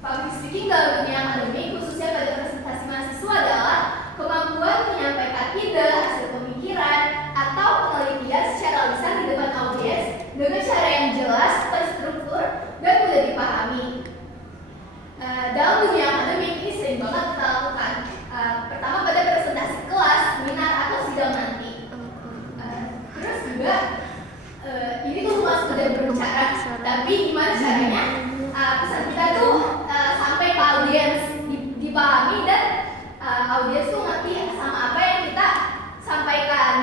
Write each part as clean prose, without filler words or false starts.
Public speaking dalam dunia akademik, khususnya pada presentasi mahasiswa, adalah kemampuan menyampaikan ide, hasil pemikiran, atau penelitian secara lisan di depan audiens dengan cara yang jelas, terstruktur, dan mudah dipahami. Dalam dunia akademik ini sering banget kita lakukan. Pertama pada presentasi kelas, seminar, atau sidang nanti. Terus juga ini tuh bukan sekedar berbicara, tapi gimana caranya pesan kita tuh sampai ke audiens, dipahami, dan audiens tuh ngerti sama apa yang kita sampaikan.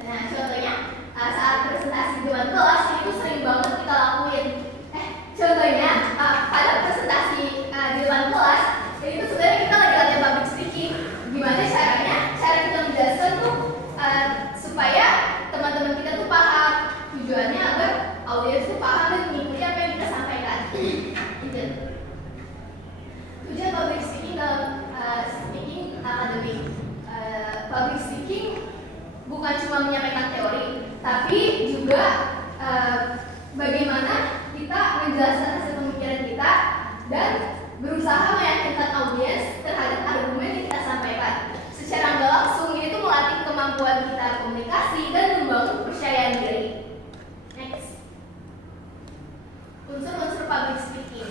Nah, contohnya saat presentasi di depan kelas ini tuh sering banget kita lakuin. Contohnya pada presentasi di depan kelas, ini tuh sebenarnya kita lagi latihan public speaking. Gimana caranya? Cara kita menjelaskan tuh supaya teman-teman kita tuh paham. Tujuannya agar audiens tuh paham dan mengikuti apa yang kita sampaikan. Tujuan public speaking dalam speaking akademik. Public speaking bukan cuma menyampaikan teori, tapi juga bagaimana kita menjelaskan hasil pemikiran kita dan berusaha meyakinkan audiens terhadap argumen yang kita sampaikan. Secara nggak langsung ini tuh melatih kemampuan kita komunikasi dan membangun kepercayaan diri. Next, unsur-unsur public speaking.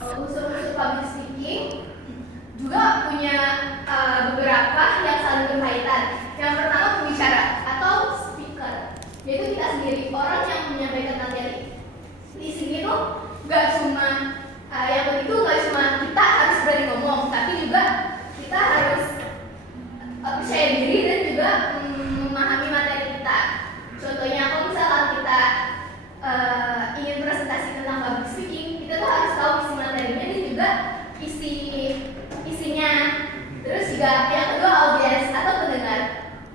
Unsur-unsur public speaking juga punya beberapa yang saling berkaitan. Yang pertama pembicara atau speaker, yaitu kita sendiri, orang yang menyampaikan materi. Di sini tuh nggak cuma yang begitu, nggak cuma kita harus berani ngomong, tapi juga kita harus percaya diri dan juga memahami materi kita. Contohnya kalau misalkan kita ingin presentasi tentang public speaking, kita tuh harus tahu isi materinya dan juga isinya. Terus juga yang kedua audiens atau pendengar,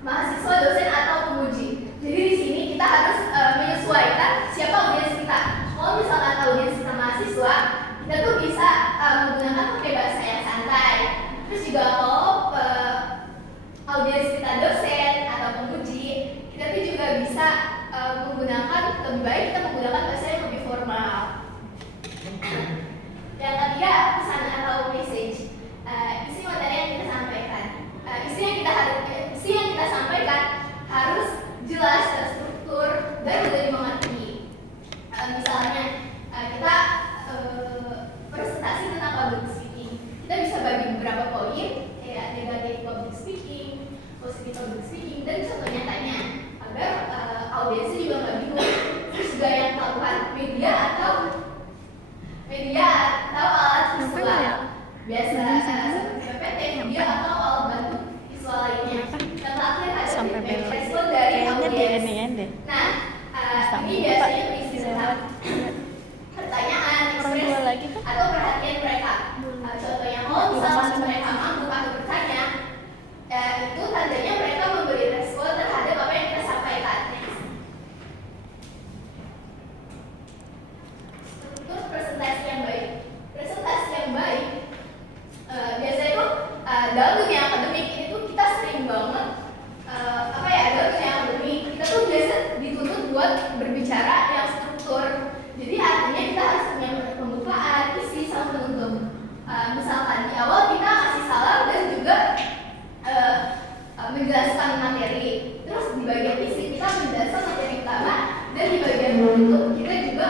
mahasiswa, dosen, atau penguji. Jadi di sini kita harus menyesuaikan siapa audiens kita. Kalau misalkan audiens kita mahasiswa, kita tuh bisa menggunakan pakai bahasa yang santai. Terus juga kalau audiens kita dosen atau penguji, kita tuh juga bisa menggunakan, lebih baik kita menggunakan bahasa yang lebih formal. Yang ketiga, pesan atau message. Isi materi yang kita sampaikan. Isi yang kita sampaikan harus jelas, terstruktur, dan mudah dimengerti. Misalnya kita presentasi tentang public speaking, kita bisa bagi beberapa poin, kayak negatif public speaking, positif public speaking, dan contoh nyatanya agar audiensnya juga nggak bingung. Terus juga yang melakukan media atau alat visual, biasa seperti PPT, video, atau alat bantu visual lainnya. Yang terakhir ada respon dari audiens. Nah, ini biasanya berisi tentang pertanyaan, ekspresi, atau perhatian mereka. Contohnya, kalau misalkan mereka mampu atau bertanya, itu tandanya mereka memberi respon terhadap apa yang kita sampaikan. Struktur presentasi yang baik. Presentasi yang baik biasanya itu dalam dunia akademik ini tuh kita sering banget dalam dunia akademik kita tuh biasa dituntut buat berbicara yang struktur. Jadi artinya kita harus punya pembukaan, isi, sama penutup. Misalkan di awal kita kasih salam dan juga menjelaskan materi. Terus di bagian isi kita menjelaskan materi utama, dan di bagian penutup kita juga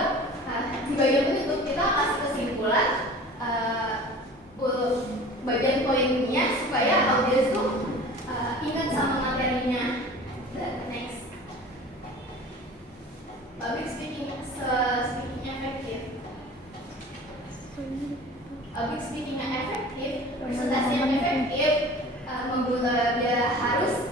kasih kesimpulan bagian poinnya supaya audiens tuh ingat sama materinya. Next, public speaking efektif. Public speaking yang efektif, presentasi yang efektif, dia harus